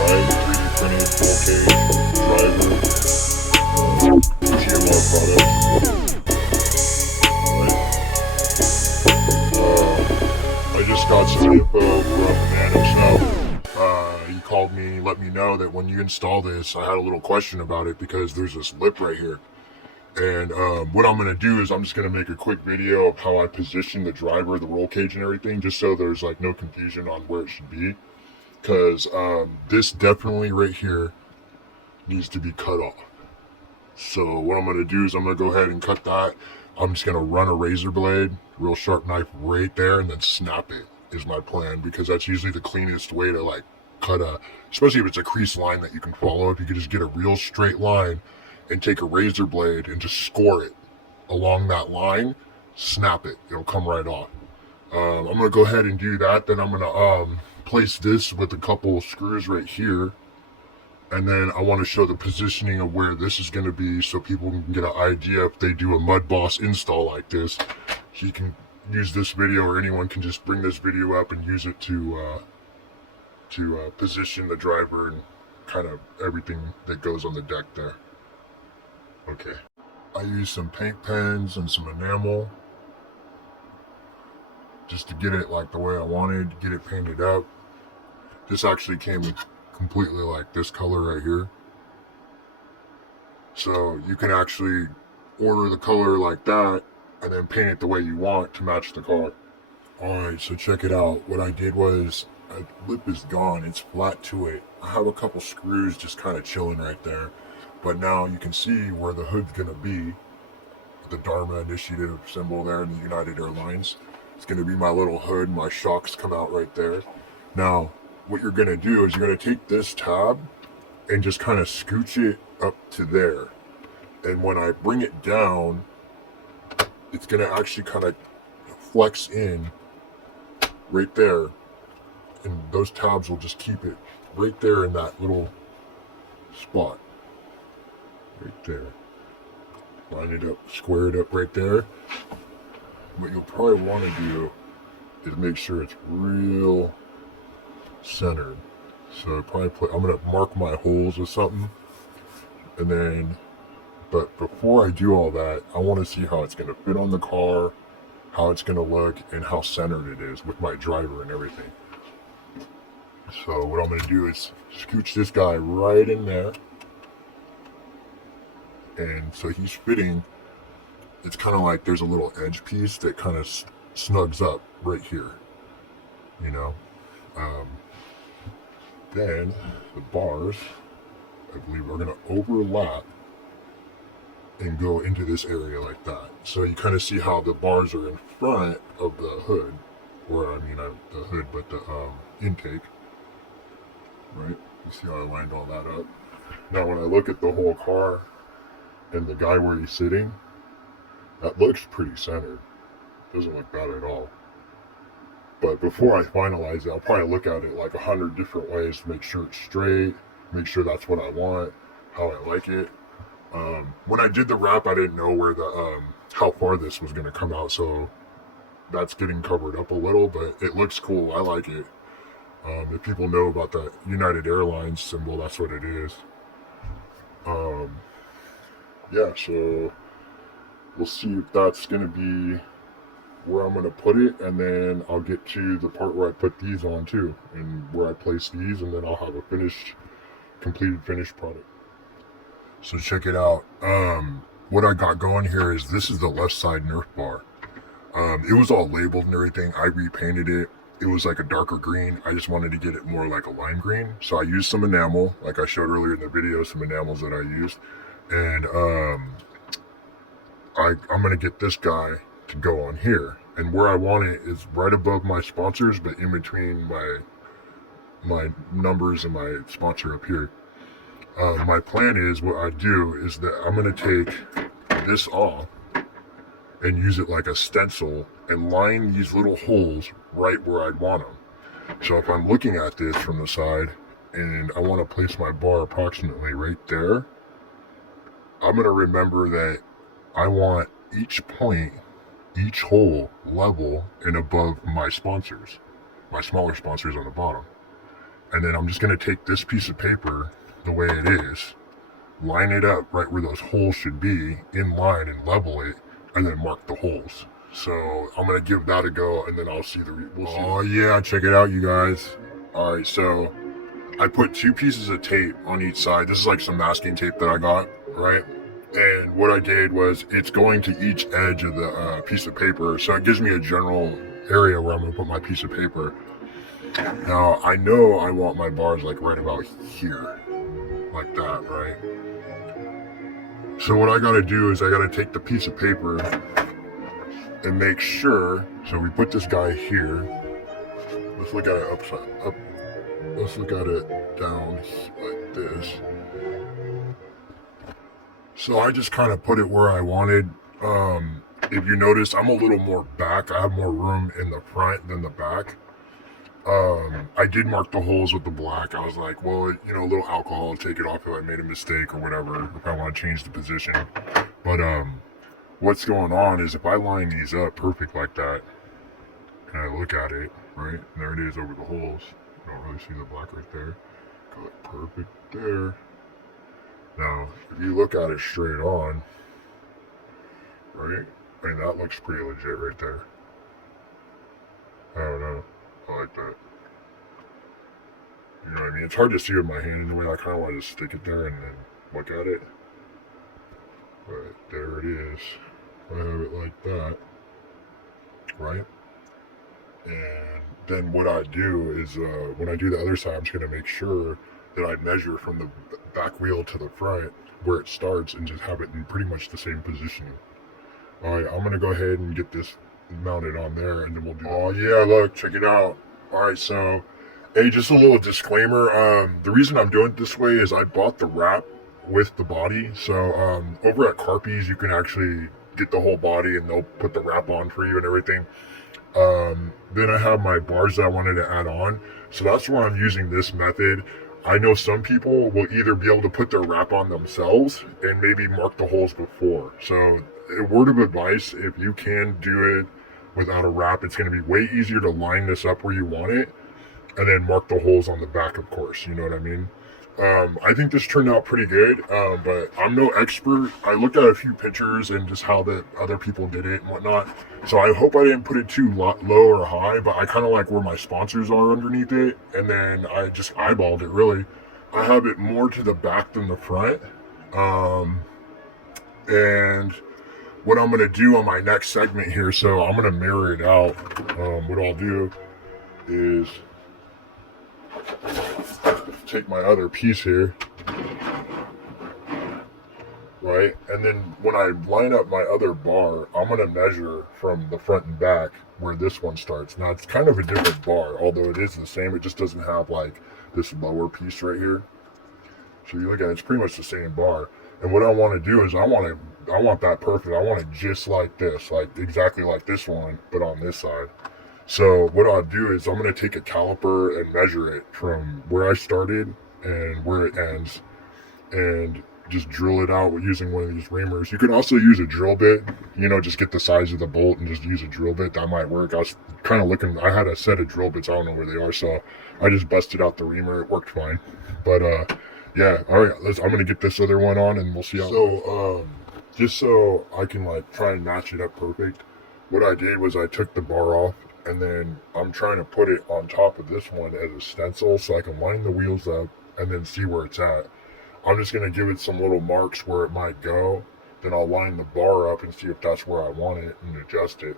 right? 3D printed full cage driver, GMR products, right? I just got some info from the man himself. He called me, let me know that when you install this, I had a little question about it because there's this lip right here. And what I'm going to do is I'm just going to make a quick video of how I position the driver, the roll cage and everything, just so there's like no confusion on where it should be. Because this definitely right here needs to be cut off. So what I'm going to do is I'm going to go ahead and cut that. I'm just going to run a razor blade, real sharp knife right there, and then snap it is my plan, because that's usually the cleanest way to like cut a, especially if it's a crease line that you can follow. If you could just get a real straight line and take a razor blade and just score it along that line, snap it, it'll come right off. I'm going to go ahead and do that. Then I'm going to place this with a couple of screws right here. And then I want to show the positioning of where this is going to be so people can get an idea if they do a Mudboss install like this. You can use this video, or anyone can just bring this video up and use it to position the driver and kind of everything that goes on the deck there. Okay. I used some paint pens and some enamel just to get it like the way I wanted, get it painted up. This actually came completely like this color right here. So you can actually order the color like that and then paint it the way you want to match the car. Alright, so check it out. What I did was, the lip is gone, it's flat to it. I have a couple screws just kind of chilling right there. But now you can see where the hood's gonna be. The Dharma Initiative symbol there in the United Airlines. It's gonna be my little hood, my shocks come out right there. Now, what you're gonna do is you're gonna take this tab and just kind of scooch it up to there. And when I bring it down, it's gonna actually kind of flex in right there. And those tabs will just keep it right there in that little spot. Right there. Line it up, square it up right there. What you'll probably want to do is make sure it's real centered. So I'm gonna mark my holes with something, and then, but before I do all that, I want to see how it's gonna fit on the car, how it's gonna look, and how centered it is with my driver and everything. So what I'm gonna do is scooch this guy right in there, and so he's fitting. It's kind of like there's a little edge piece that kind of snugs up right here, you know. Then the bars, I believe, are going to overlap and go into this area like that. So you kind of see how the bars are in front of the hood, or I mean the hood, but the intake, right? You see how I lined all that up? Now when I look at the whole car and the guy where he's sitting, that looks pretty centered. Doesn't look bad at all. But before I finalize it, I'll probably look at it like 100 different ways to make sure it's straight, make sure that's what I want, how I like it. When I did the wrap, I didn't know where the how far this was going to come out, so that's getting covered up a little, but it looks cool. I like it. If people know about the United Airlines symbol, that's what it is. Yeah, so we'll see if that's going to be where I'm going to put it, and then I'll get to the part where I put these on too, and where I place these, and then I'll have a completed finished product. So check it out. What I got going here is, this is the left side Nerf bar. It was all labeled and everything. I repainted it. It was like a darker green. I just wanted to get it more like a lime green. So I used some enamel, like I showed earlier in the video, some enamels that I used. And I'm going to get this guy to go on here, and where I want it is right above my sponsors, but in between my numbers and my sponsor up here. My plan is, what I do is that I'm going to take this off and use it like a stencil and line these little holes right where I'd want them. So if I'm looking at this from the side and I want to place my bar approximately right there, I'm going to remember that I want each point, each hole level and above my sponsors, my smaller sponsors on the bottom. And then I'm just going to take this piece of paper the way it is, line it up right where those holes should be in line and level it, and then mark the holes. So I'm going to give that a go, and then I'll see oh yeah, check it out, you guys. All right, so I put 2 pieces of tape on each side. This is like some masking tape that I got, right? And what I did was it's going to each edge of the piece of paper, so it gives me a general area where I'm going to put my piece of paper. Now, I know I want my bars like right about here, like that, right? So what I got to do is I got to take the piece of paper and make sure, so we put this guy here. Let's look at it up. Let's look at it down like this. So I just kind of put it where I wanted. If you notice, I'm a little more back. I have more room in the front than the back. I did mark the holes with the black. I was like, well, you know, a little alcohol, take it off if I made a mistake or whatever, if I want to change the position. But what's going on is if I line these up perfect like that, and I look at it, right, and there it is over the holes. You don't really see the black right there. Got it perfect there. Now, if you look at it straight on, right, I mean, that looks pretty legit right there. I don't know. I like that. You know what I mean? It's hard to see with my hand in the way. I kind of want to just stick it there and then look at it. But there it is. I have it like that. Right? And then what I do is when I do the other side, I'm just going to make sure that I measure from the back wheel to the front where it starts and just have it in pretty much the same position. Alright, I'm going to go ahead and get this mounted on there and then we'll do oh yeah, look, check it out. Alright, so hey, just a little disclaimer. The reason I'm doing it this way is I bought the wrap with the body. So over at Carpy'S you can actually get the whole body and they'll put the wrap on for you and everything. Then I have my bars that I wanted to add on. So that's why I'm using this method. I know some people will either be able to put their wrap on themselves and maybe mark the holes before. So a word of advice, if you can do it without a wrap, it's going to be way easier to line this up where you want it and then mark the holes on the back, of course. You know what I mean? I think this turned out pretty good, but I'm no expert. I looked at a few pictures and just how that other people did it and whatnot. So I hope I didn't put it too low or high, but I kind of like where my sponsors are underneath it. And then I just eyeballed it, really. I have it more to the back than the front. And what I'm going to do on my next segment here, so I'm going to mirror it out. What I'll do is take my other piece here, right, and then when I line up my other bar, I'm going to measure from the front and back where this one starts. Now it's kind of a different bar, although it is the same. It just doesn't have like this lower piece right here. So you look at it, it's pretty much the same bar. And what I want to do is I want that perfect. I want it just like this, like exactly like this one, but on this side. So what I'll do is I'm going to take a caliper and measure it from where I started and where it ends and just drill it out using one of these reamers. You can also use a drill bit, you know, just get the size of the bolt and just use a drill bit. That might work. I was kind of looking, I had a set of drill bits. I don't know where they are. So I just busted out the reamer. It worked fine. But yeah, all right, I'm going to get this other one on and we'll see how. So just so I can like try and match it up perfect, what I did was I took the bar off. And then I'm trying to put it on top of this one as a stencil so I can line the wheels up and then see where it's at. I'm just going to give it some little marks where it might go. Then I'll line the bar up and see if that's where I want it and adjust it.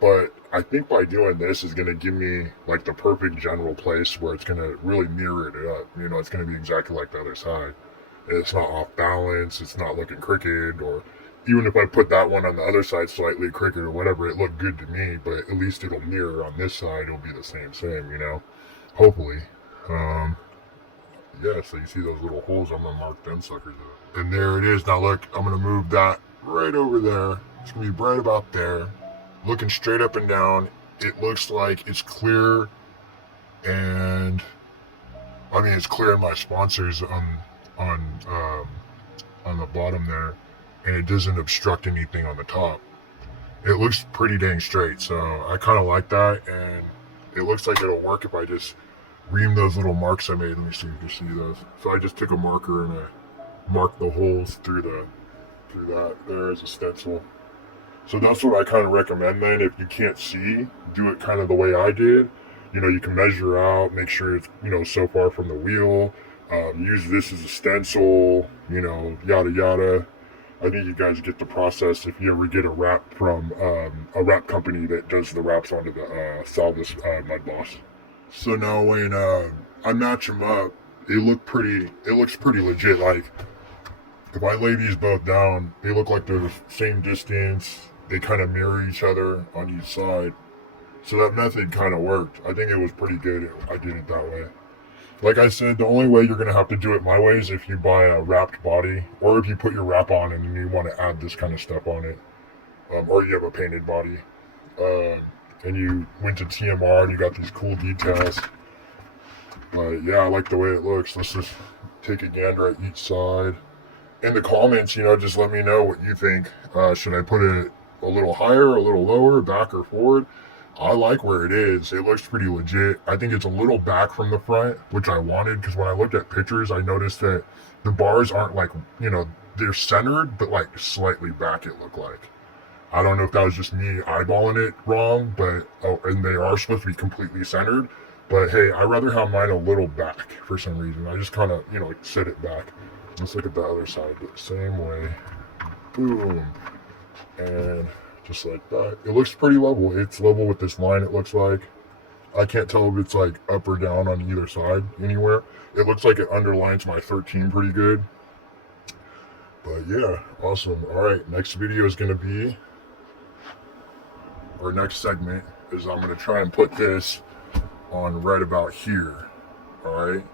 But I think by doing this is going to give me like the perfect general place where it's going to really mirror it up. You know, it's going to be exactly like the other side. It's not off balance. It's not looking crooked, or even if I put that one on the other side slightly crooked or whatever, it looked good to me, but at least it'll mirror on this side. It'll be the same, you know, hopefully. Yeah, so you see those little holes, I'm going to mark them suckers up. And there it is. Now look, I'm going to move that right over there. It's going to be right about there. Looking straight up and down. It looks like it's clear, and I mean, it's clear in my sponsors on the bottom there. And it doesn't obstruct anything on the top. It looks pretty dang straight, so I kind of like that, and it looks like it'll work if I just ream those little marks I made. Let me see if you can see those. So I just took a marker and I marked the holes through that there as a stencil. So that's what I kind of recommend then. If you can't see, do it kind of the way I did. You know, you can measure out, make sure it's, you know, so far from the wheel. Use this as a stencil, you know, yada yada. I think you guys get the process if you ever get a wrap from a wrap company that does the wraps onto the Salvas Mudboss. So now when I match them up, it looks pretty legit. Like if I lay these both down, they look like they're the same distance. They kind of mirror each other on each side. So that method kind of worked. I think it was pretty good. I did it that way. Like I said, the only way you're going to have to do it my way is if you buy a wrapped body, or if you put your wrap on and you want to add this kind of stuff on it, or you have a painted body, and you went to TMR and you got these cool details. But yeah, I like the way it looks. Let's just take a gander at each side. In the comments, you know, just let me know what you think. Should I put it a little higher, a little lower, back or forward? I like where it is. It looks pretty legit. I think it's a little back from the front, which I wanted, because when I looked at pictures, I noticed that the bars aren't like, you know, they're centered, but like slightly back it looked like. I don't know if that was just me eyeballing it wrong, but, oh, and they are supposed to be completely centered. But hey, I'd rather have mine a little back for some reason. I just kind of, you know, like set it back. Let's look at the other side, the same way. Boom. And just like that. It looks pretty level. It's level with this line, it looks like. I can't tell if it's like up or down on either side anywhere. It looks like it underlines my 13 pretty good. But yeah, awesome. Alright, next video is going to be, or next segment, is I'm going to try and put this on right about here. Alright?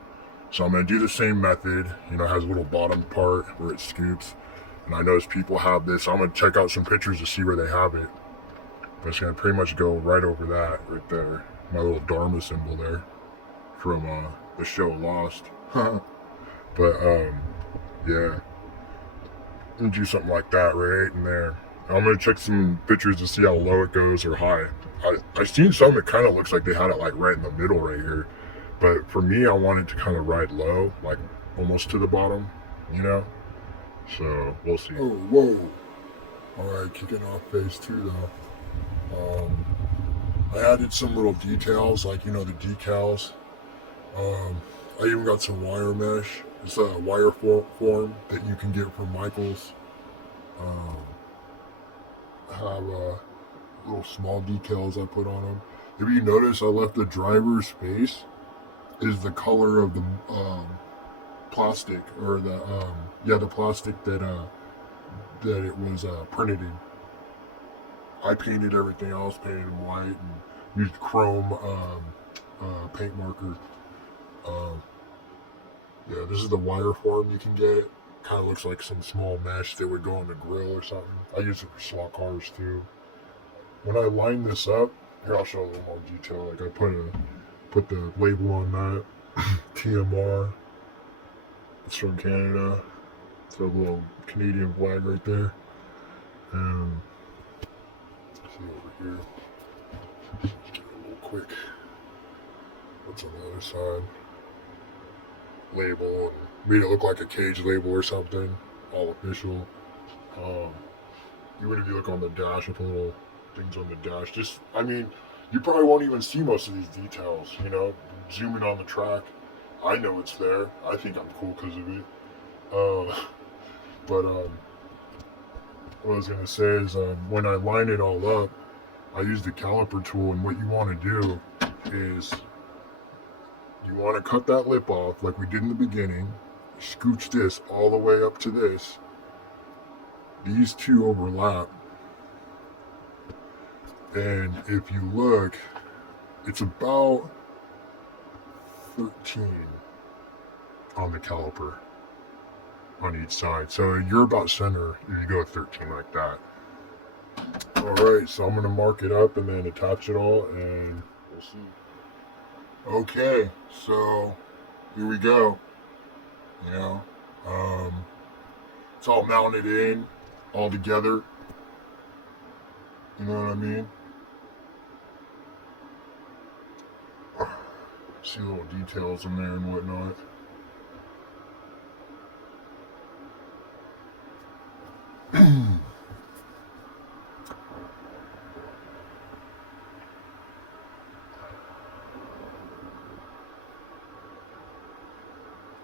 So I'm going to do the same method. You know, it has a little bottom part where it scoops. And I notice people have this. I'm going to check out some pictures to see where they have it. But it's going to pretty much go right over that right there. My little Dharma symbol there from the show Lost. But, yeah. I'm going to do something like that right in there. I'm going to check some pictures to see how low it goes or high. I've seen some that kind of looks like they had it like right in the middle right here. But for me, I want it to kind of ride low, like almost to the bottom, you know? So, we'll see. Oh, whoa. Alright, kicking off phase 2 though. I added some little details, like, you know, the decals. I even got some wire mesh. It's a wire form that you can get from Michael's. I have little small decals I put on them. If you notice, I left the driver's face is the color of the plastic, or the plastic that it was printed in. I painted everything else, painted them white, and used chrome paint marker. Yeah, this is the wire form you can get. Kind of looks like some small mesh that would go on the grill or something. I use it for slot cars too. When I line this up, here I'll show a little more detail. Like I put the label on that. TMR. It's from Canada. It's a little Canadian flag right there. And see over here. Let's get a little quick. What's on the other side? Label, and made it look like a cage label or something. All official. Even if you look on the dash, with the little things on the dash, just, I mean, you probably won't even see most of these details, you know, zooming on the track. I know it's there. I think I'm cool because of it. But what I was going to say is when I line it all up, I use the caliper tool, and what you want to do is you want to cut that lip off like we did in the beginning, scooch this all the way up to this. These two overlap. And if you look, it's about 13 on the caliper on each side. So you're about center if you go 13 like that. Alright, so I'm going to mark it up and then attach it all, and we'll see. Okay, so here we go. You know, it's all mounted in, all together. You know what I mean? See little details in there and whatnot.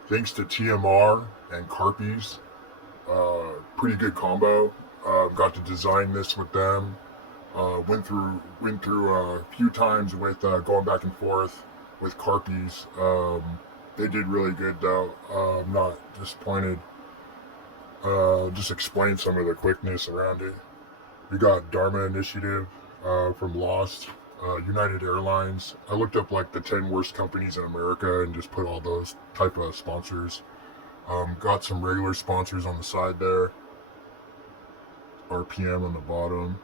Thanks to TMR and Carpy'S, pretty good combo. Got to design this with them. Went through a few times with going back and forth with Carpy'S. They did really good though. I'm not disappointed. Just explain some of the quickness around it. We got Dharma Initiative from Lost, United Airlines. I looked up like the 10 worst companies in America and just put all those type of sponsors. Got some regular sponsors on the side there. RPM on the bottom.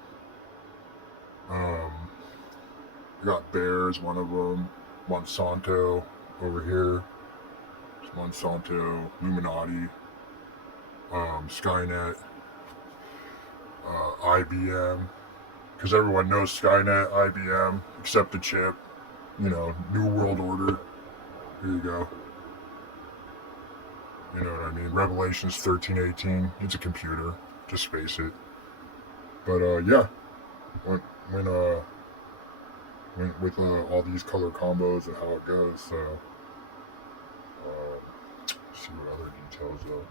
We got Bears, one of them. Monsanto over here. It's Monsanto, Illuminati, Skynet, IBM. Because everyone knows Skynet, IBM, except the chip. You know, New World Order. Here you go. You know what I mean? Revelations 13:18. It's a computer. Just face it. But yeah, went with all these color combos and how it goes. So see what other details though.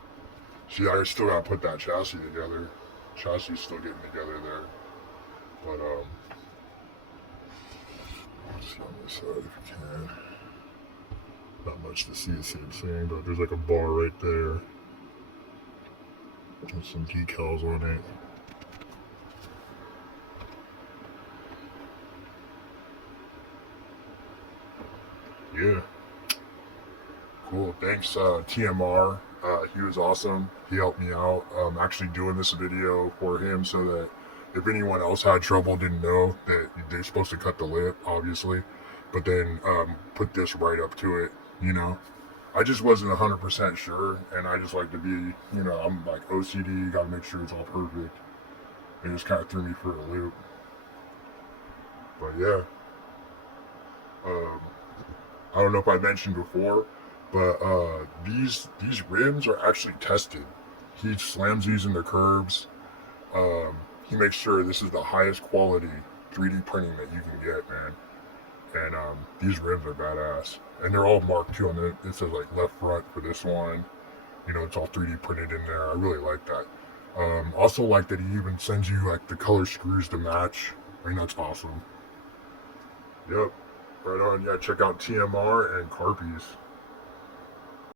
See, I still gotta put that chassis together. Chassis still getting together there. But let's see on this side if you can. Not much to see the same thing, but there's like a bar right there. With some decals on it. Yeah. Cool. Thanks, TMR. He was awesome. He helped me out. I'm actually doing this video for him so that if anyone else had trouble, didn't know that they're supposed to cut the lip, obviously, but then put this right up to it, you know. I just wasn't 100% sure, and I just like to be, you know, I'm like OCD, gotta make sure it's all perfect. It just kind of threw me for a loop. But yeah. I don't know if I mentioned before, but these rims are actually tested. He slams these in the curbs. He makes sure this is the highest quality 3D printing that you can get, man. And these rims are badass, and they're all marked too. On it says like left front for this one. You know, it's all 3D printed in there. I really like that. Also like that he even sends you like the color screws to match. I mean, that's awesome. Yep. Right on. Yeah, check out TMR and Carpy'S.